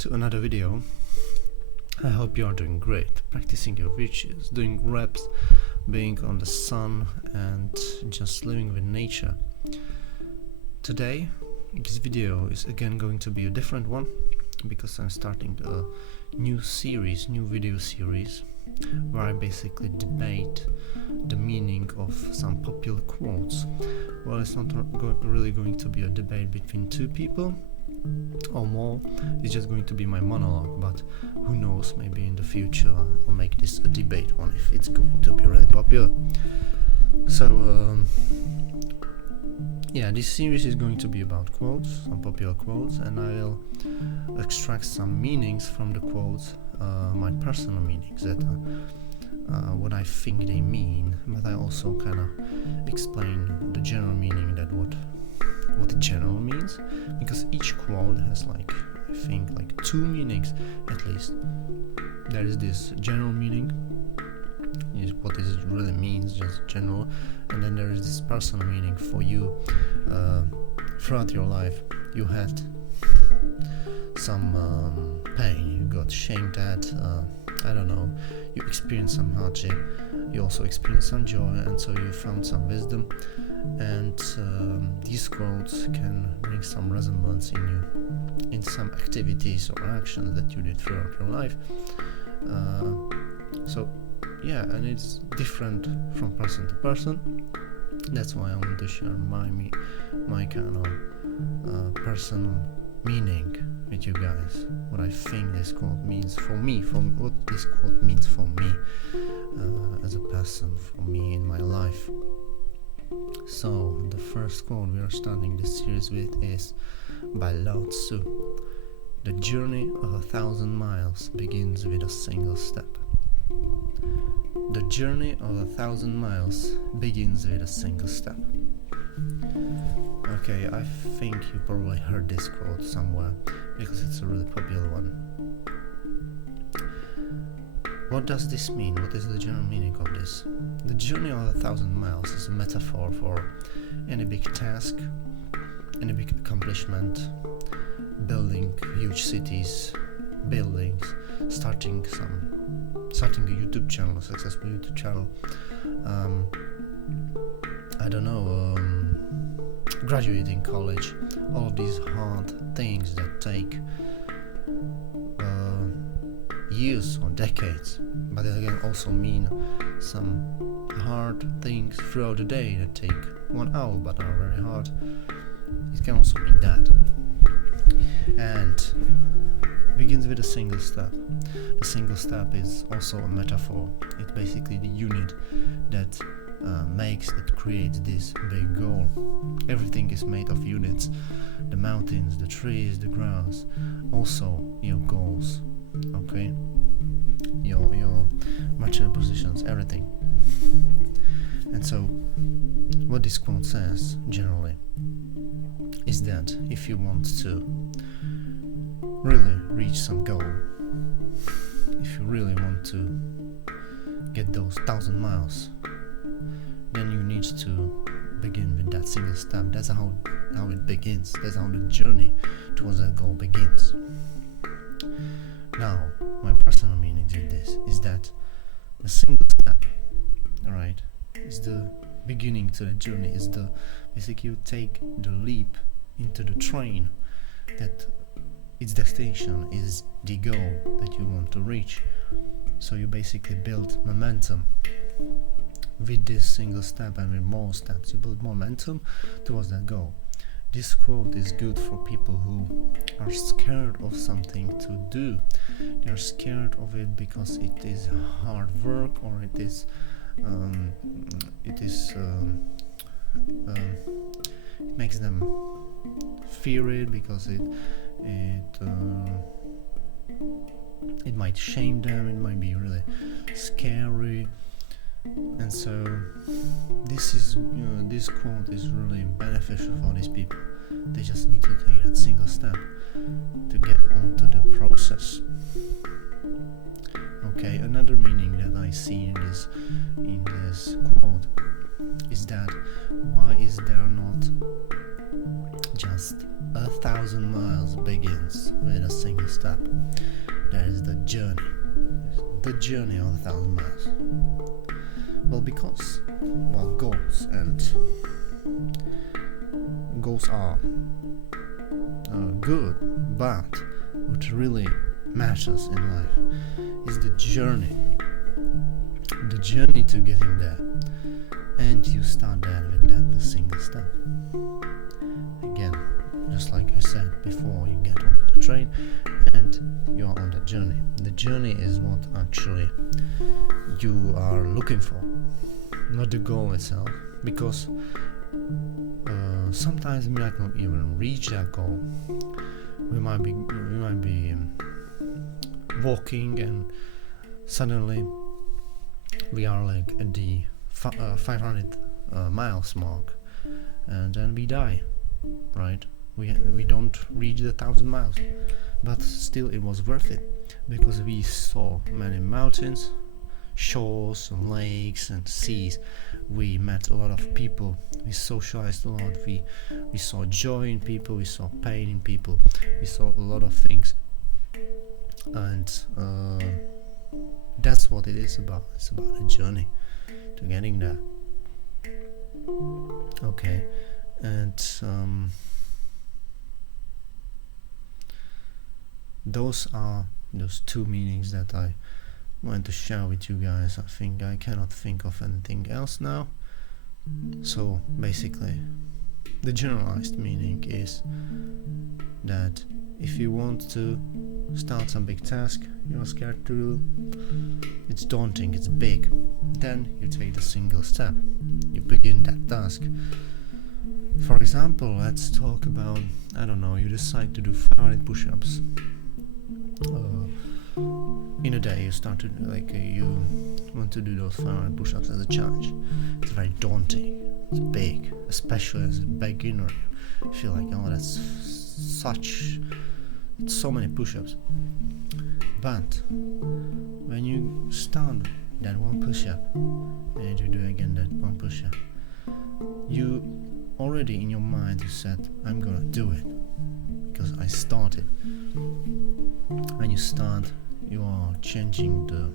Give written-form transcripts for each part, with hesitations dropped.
to another video. I hope you are doing great, practicing your virtues, doing reps, being on the sun and just living with nature. Today, this video is again going to be a different one because I'm starting a new video series where I basically debate the meaning of some popular quotes. Well, it's not really going to be a debate between two people or more, it's just going to be my monologue, but who knows, maybe in the future I'll make this a debate one if it's going to be really popular. So this series is going to be about quotes, some popular quotes, and I will extract some meanings from the quotes, my personal meanings, that what I think they mean, but I also kind of explain the general meaning, that what it generally means, because each quote has I think two meanings at least. There is this general meaning, is what it really means, just general, and then there is this personal meaning for you. Throughout your life you had some pain, you got shamed at, I don't know, you experienced some hardship, you also experienced some joy, and so you found some wisdom, and these quotes can bring some resemblance in you, in some activities or actions that you did throughout your life. And it's different from person to person. That's why I want to share my kind of personal meaning with you guys, what I think this quote means for me, what this quote means for me as a person, for me in my life. So the first quote we are starting this series with is by Lao Tzu. The journey of 1,000 miles begins with a single step. The journey of 1,000 miles begins with a single step. Okay, I think you probably heard this quote somewhere because it's a really popular one. What does this mean? What is the general meaning of this? The journey of 1,000 miles is a metaphor for any big task, any big accomplishment, building huge cities, buildings, starting a YouTube channel, a successful YouTube channel, graduating college, all of these hard things that take years or decades, but it can also mean some hard things throughout the day that take 1 hour but are very hard. It can also mean that, and begins with a single step. The single step is also a metaphor. It's basically the unit that creates this big goal. Everything is made of units: the mountains, the trees, the grass, also your goals, okay, your material positions, everything. And so what this quote says generally is that if you want to really reach some goal, if you really want to get those 1,000 miles, then you need to begin with that single step. That's how it begins. That's how the journey towards that goal begins. Now, my personal meaning in this is that the single step, alright, is the beginning to the journey, is basically you take the leap into the train that its destination is the goal that you want to reach. So you basically build momentum with this single step, and with more steps you build momentum towards that goal. This quote is good for people who are scared of something to do. They are scared of it because it is hard work, or it makes them fear it because it might shame them, it might be really scary, and so this quote is really beneficial for these people. They just need to take that single step to get onto the process. Okay, another meaning that I see in this quote is that why is there not Just 1,000 miles begins with a single step. That is the journey. The journey of 1,000 miles. Well, because goals are good, but what really matters in life is the journey to getting there, and you start there with that the single step. Again, just like I said before, you get on the train and you are on the journey. The journey is what actually you are looking for, not the goal itself, because sometimes we might not even reach that goal. We might be walking and suddenly we are like at the 500 miles mark, and then we die, right? We don't reach the 1,000 miles, but still it was worth it, because we saw many mountains, shores and lakes and seas. We met a lot of people, we socialized a lot, we saw joy in people, we saw pain in people, we saw a lot of things, and that's what it is about. It's about a journey to getting there. Okay, and those are those two meanings that I want to share with you guys. I think I cannot think of anything else now. So basically, the generalized meaning is that if you want to start some big task you're scared to do, it's daunting, it's big, then you take the single step, you begin that task. For example, let's talk about, I don't know, you decide to do 500 push-ups. In a day you start to you want to do those 500 push-ups as a challenge. It's very daunting, it's big, especially as a beginner. You feel like, oh, that's so many push-ups. But when you start that one push-up and you do again that one push-up, you already in your mind you said, I'm gonna do it because I started. When you start, you are changing the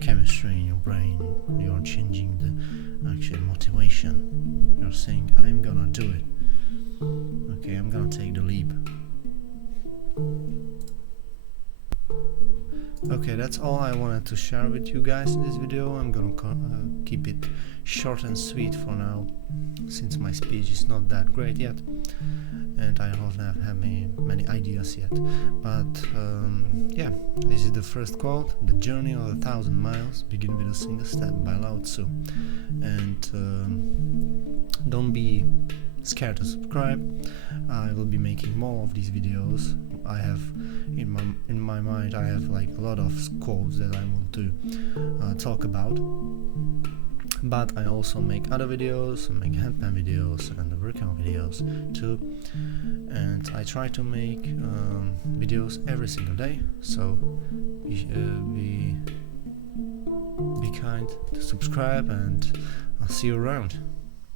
chemistry in your brain, you are changing the actual motivation. You're saying, I'm gonna do it. Okay, I'm gonna take the leap. Okay, that's all I wanted to share with you guys in this video. I'm gonna keep it short and sweet for now, since my speech is not that great yet and I don't have many ideas yet. But yeah, this is the first quote: the journey of 1,000 miles begin with a single step, by Lao Tzu. And don't be scared to subscribe. I will be making more of these videos. I have in my mind I have like a lot of quotes that I want to talk about, but I also make other videos, I make handpan videos and workout videos too, and I try to make videos every single day, so be kind to subscribe, and I'll see you around.